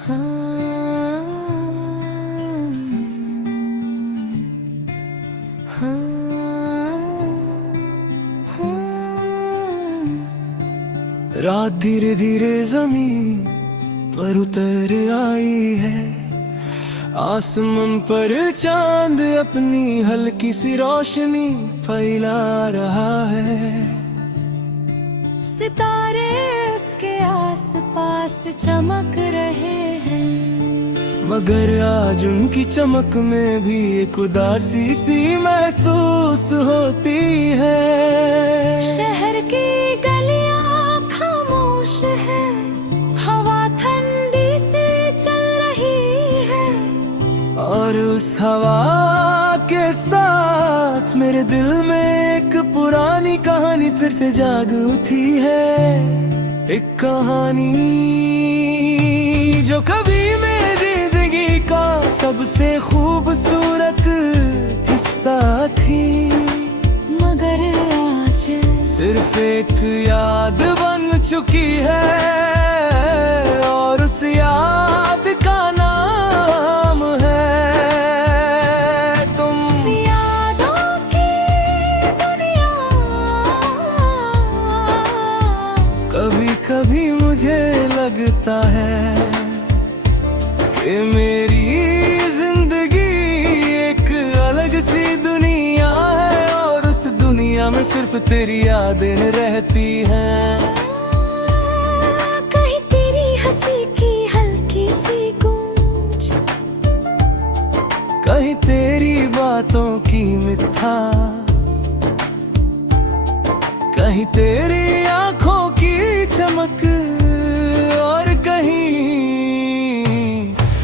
हाँ, रात धीरे धीरे जमीन पर उतर आई है। आसमान पर चांद अपनी हल्की सी रोशनी फैला रहा है। सितारे उसके आसपास चमक रहे हैं, मगर आज उनकी चमक में भी एक उदासी सी महसूस होती है। शहर की गलियां खामोश है, हवा ठंडी से चल रही है, और उस हवा के साथ मेरे दिल में एक पुरानी कहानी फिर से जाग उठी है। एक कहानी जो कभी मेरी जिंदगी का सबसे खूबसूरत हिस्सा थी, मगर आज सिर्फ एक याद बन चुकी है। और उस याद का नाम है तुम। यादों की दुनिया। कभी कभी मुझे लगता है कि मेरी जिंदगी एक अलग सी दुनिया है, और उस दुनिया में सिर्फ तेरी यादें रहती हैं। कहीं तेरी हंसी की हल्की सी गूंज, कहीं तेरी बातों की मिठास, कहीं तेरी आंखों की चमक, और कहीं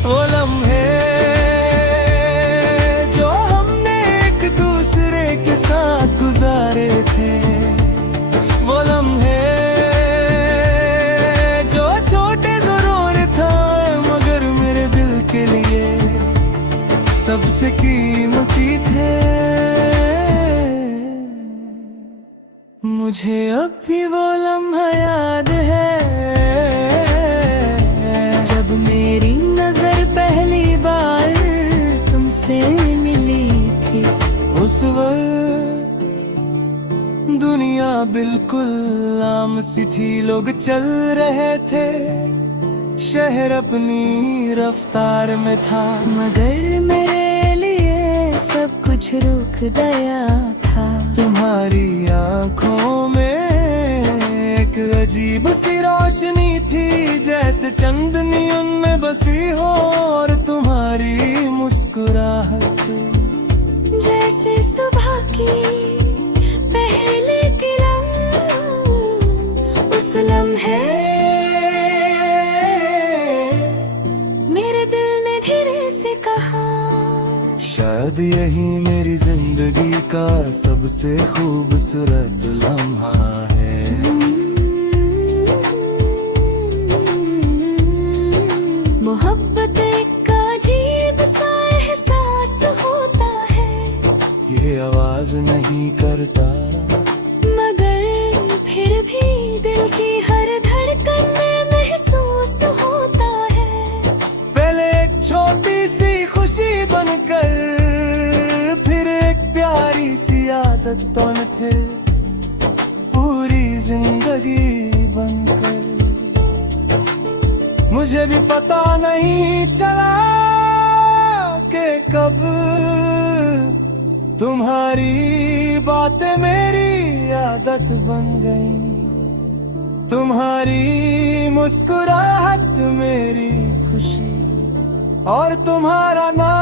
वो लम्हे जो हमने एक दूसरे के साथ गुजारे थे। वो लम्हे जो छोटे जरूर था, मगर मेरे दिल के लिए सबसे कीमती थे। मुझे अब भी वो लम्हा याद है जब मेरी नजर पहली बार तुमसे मिली थी। उस वक्त दुनिया बिल्कुल आम सी थी, लोग चल रहे थे, शहर अपनी रफ्तार में था, मगर मेरे लिए सब कुछ रुक गया था। तुम्हारी आंखों में एक अजीब सी रोशनी थी, जैसे चांदनी उनमें बसी हो, और तुम्हारी मुस्कुराहट जैसे सुबह की पहली किरण। उस लम्हे मेरे दिल ने धीरे से कहा, शायद यही मेरी जिंदगी का सबसे खूबसूरत लम्हा है। मोहब्बत एक अजीब सा एहसास होता है, ये आवाज नहीं करता, मगर फिर भी दिल की हर धड़कन में महसूस होता है। पहले एक छोटी सी खुशी बनकर, फिर एक प्यारी सी आदत, और फिर पूरी जिंदगी बनकर। मुझे भी पता नहीं चला कि कब तुम्हारी बातें मेरी आदत बन गई, तुम्हारी मुस्कुराहट मेरी खुशी, और तुम्हारा नाम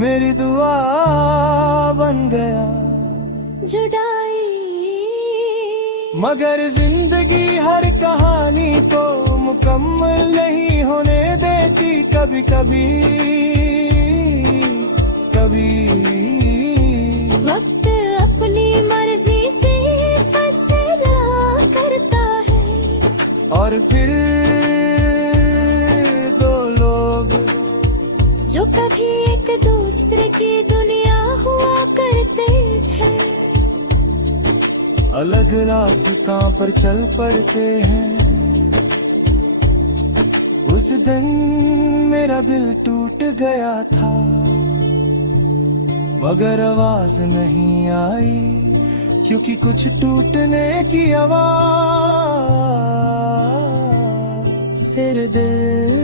मेरी दुआ बन गया। जुदाई मगर जिंदगी हर कहानी को मुकम्मल नहीं होने देती, कभी कभी वक्त अपनी मर्जी से फैसला करता है, और फिर दो लोग जो कभी एक दूसरे की दुनिया हुआ करते थे, अलग रास्ता पर चल पड़ते हैं। उस दिन मेरा दिल टूट गया था, मगर आवाज नहीं आई, क्योंकि कुछ टूटने की आवाज। सिर दिल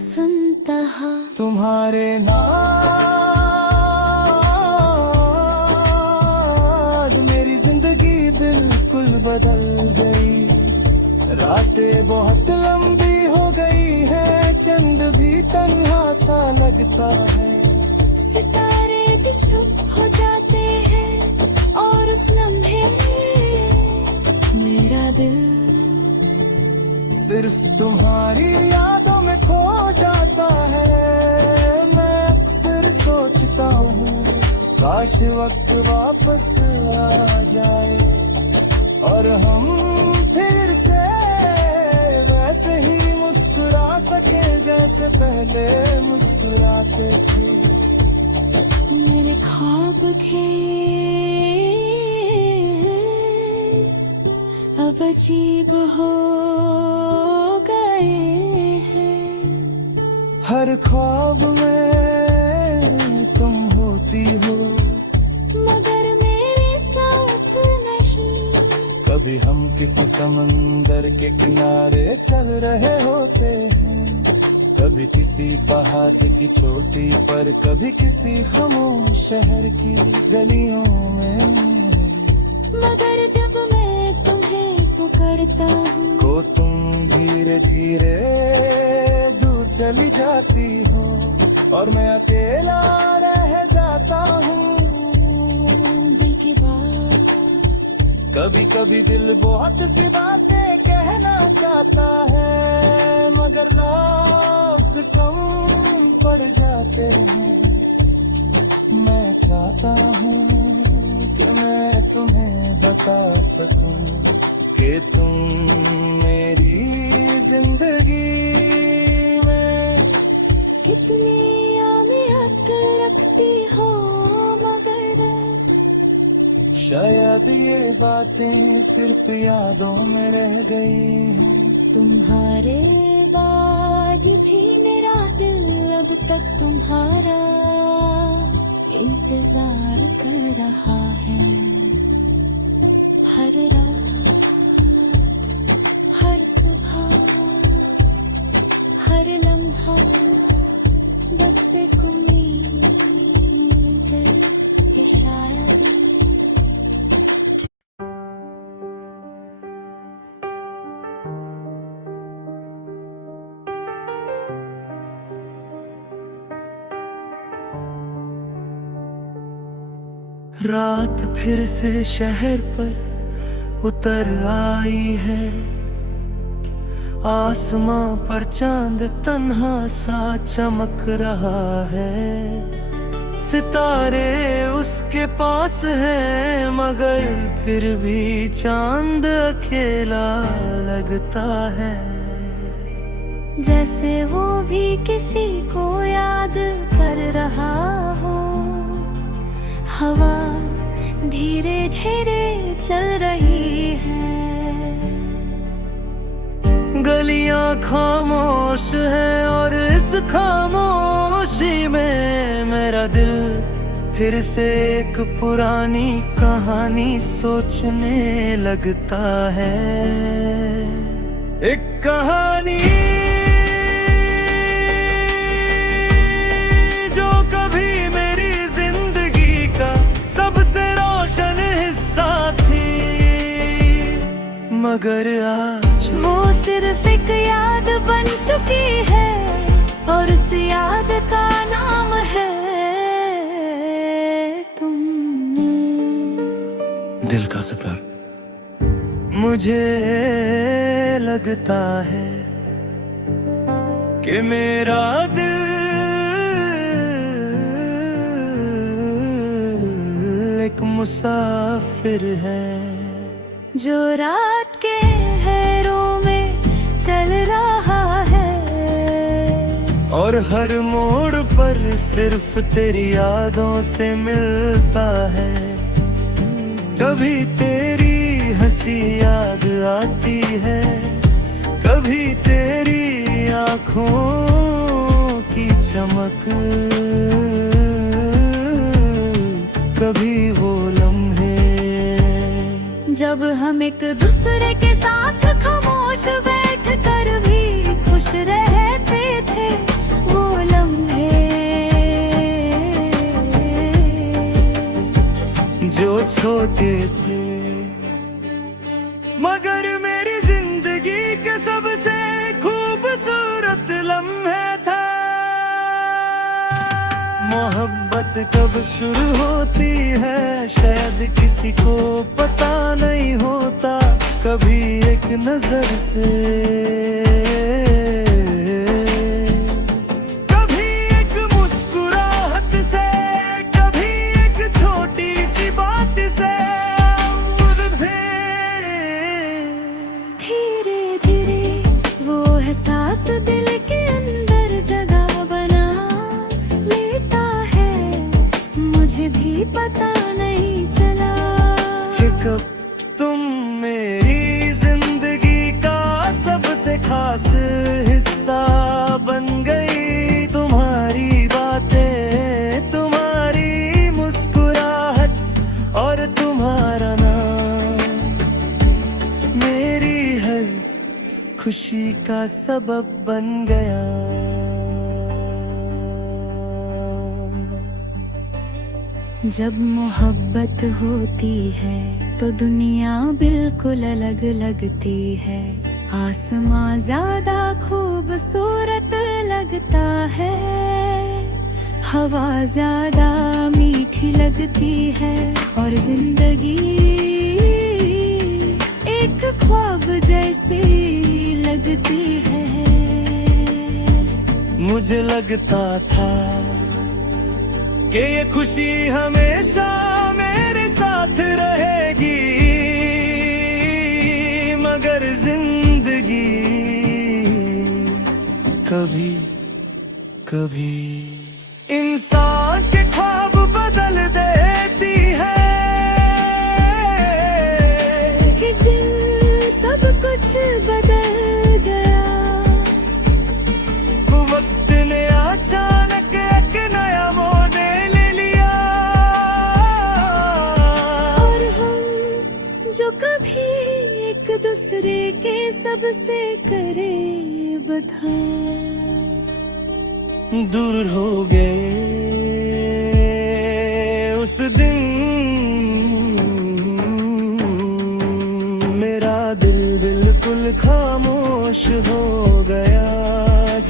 सुनता है तुम्हारे नाम, मेरी जिंदगी बिल्कुल बदल गई। रातें बहुत लंबी हो गई है, चंद भी तन्हा सा लगता है। सितारे भी चुप हो जाते हैं, और उस लम्हे मेरा दिल सिर्फ तुम्हारी यादों में खो जाता है। मैं अक्सर सोचता हूँ, काश वक्त वापस आ जाए और हम फिर से वैसे ही मुस्कुरा सके जैसे पहले मुस्कुराते थे। मेरे ख्वाब थे अब अजीब हो गए हैं। हर ख्वाब में तुम होती हो, मगर मेरे साथ नहीं। कभी हम किसी समंदर के किनारे चल रहे होते हैं, कभी किसी पहाड़ की चोटी पर, कभी किसी खामोश शहर की गलियों में। मगर जब मैं तुम्हें पुकारता हूँ, तो तुम धीरे धीरे दूर चली जाती हो, और मैं अकेला रह जाता हूँ। दिल की बात कभी कभी दिल बहुत सी बातें कहना चाहता है, मगर लफ्ज़ कम पड़ जाते हैं। मैं चाहता हूँ कि मैं तुम्हें बता सकूं कि तुम मेरी जिंदगी में कितनी अहमियत रखती हो। मगर शायद ये बातें सिर्फ यादों में रह गई हैं। तुम्हारे बाज भी मेरा दिल अब तक तुम्हारा इंतजार कर रहा है। हर रात, हर सुबह, हर लम्हा बस एक उम्मीद कि शायद रात फिर से शहर पर उतर आई है, आसमां पर चांद तन्हा सा चमक रहा है। सितारे उसके पास है, मगर फिर भी चांद अकेला लगता है। जैसे वो भी किसी को याद कर रहा हो। हवा धीरे धीरे चल रही है, गलियां खामोश है, और इस खामोशी में मेरा दिल फिर से एक पुरानी कहानी सोचने लगता है। एक कहानी जो कभी मेरी जिंदगी का सबसे रोशन हिस्सा थी, मगर आज वो सिर्फ एक याद बन चुकी है, और उस याद का नाम है तुम। दिल का सफर। मुझे लगता है कि मेरा दिल एक मुसाफिर है, जो रात के अंधेरों में चल रहा है, और हर मोड़ पर सिर्फ तेरी यादों से मिलता है। कभी तेरी हंसी याद आती है, कभी तेरी आँखों की चमक, कभी वो लम्हे जब हम एक दूसरे के साथ खामोश बैठ कर भी खुश रहते थे। वो लम्हे जो छोटे थे मगर मेरी जिंदगी के सबसे खूबसूरत लम्हे था। मोहब्बत कब शुरू होती है शायद किसी को पता नहीं होता, कभी एक नजर से, कभी एक मुस्कुराहट से, कभी एक छोटी सी बात से। धीरे धीरे वो एहसास दिल के अंदर जगह बना लेता है, मुझे भी पता नहीं चला कि कब तुम मेरी जिंदगी का सबसे खास हिस्सा बन गई। तुम्हारी बातें, तुम्हारी मुस्कुराहट और तुम्हारा नाम मेरी हर खुशी का सबब बन गया। जब मोहब्बत होती है तो दुनिया बिल्कुल अलग लगती है, आसमां ज्यादा खूबसूरत लगता है, हवा ज्यादा मीठी लगती है और जिंदगी एक ख्वाब जैसी लगती है। मुझे लगता था कि ये खुशी हमेशा मेरे साथ रहेगी, मगर जिंदगी कभी कभी इंसान के ख्वाब बदल देती है। कि दिन सब कुछ बदल गया, वक्त ने अचानक एक नया मोड़ ले लिया, और हम जो कभी एक दूसरे के सबसे करीब था, दूर हो गए उस दिन। मेरा दिल बिल्कुल खामोश हो गया,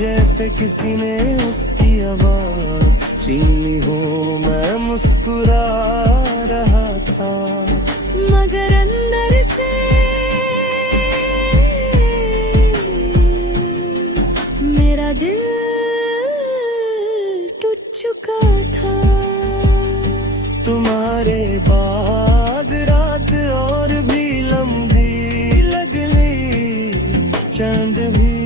जैसे किसी ने उसकी आवाज छीन ली हो। मैं मुस्कुरा रहा था मगर अंदर से मेरा दिल टूट चुका था। तुम्हारे बाद रात और भी लंबी लगली, चांद भी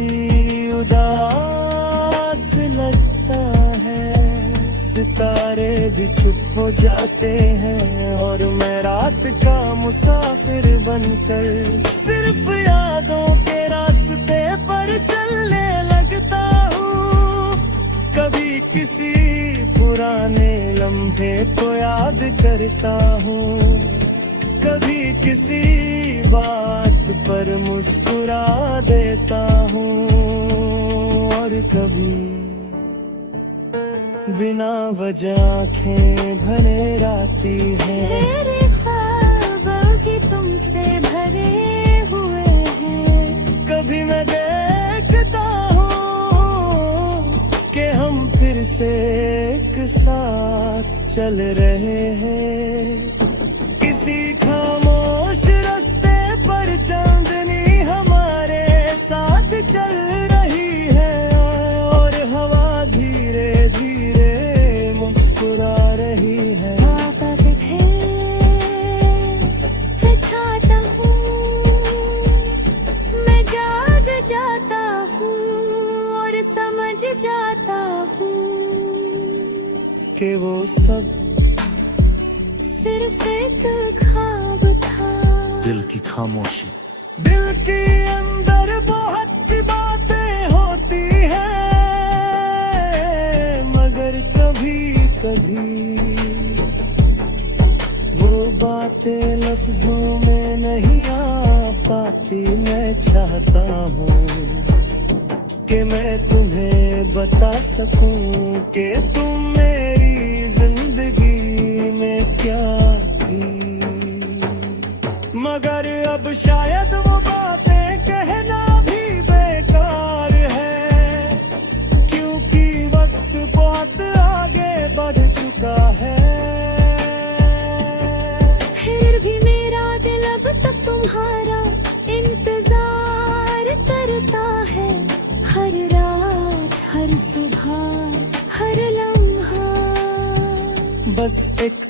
उदास लगता है, सितारे भी चुप हो जाते हैं और मैं रात का मुसाफिर बनकर सिर्फ यादों के रास्ते पर चलने लगता हूँ। कभी किसी पुराने लम्हे को याद करता हूँ, कभी किसी बात पर मुस्कुरा देता हूँ, और कभी बिना वजह आँखें भरे आती है। मेरे ख्वाब भी तुमसे भरे हुए हैं। कभी मैं देखता हूँ कि हम फिर से एक साथ चल रहे हैं, किसी खामोश रास्ते पर चांदनी हमारे साथ चल रही है, और हवा धीरे धीरे मुस्कुरा रही है। चाहता हूँ मैं जाग जाता हूँ और समझ जाता हूँ कि वो सब सिर्फ एक ख्वाब दिल की खामोशी। दिल के अंदर बहुत सी बातें होती हैं, मगर कभी कभी वो बातें लफ्जों में नहीं आ पाती। मैं चाहता हूँ कि मैं तुम्हें बता सकूं कि तुम मेरी जिंदगी में क्या थी, मगर अब शायद वो बातें कहना भी बेकार है, क्योंकि वक्त बहुत आगे बढ़ चुका है। फिर भी मेरा दिल अब तक तुम्हारा इंतजार करता है, हर रात हर सुबह हर लम्हा। बस एक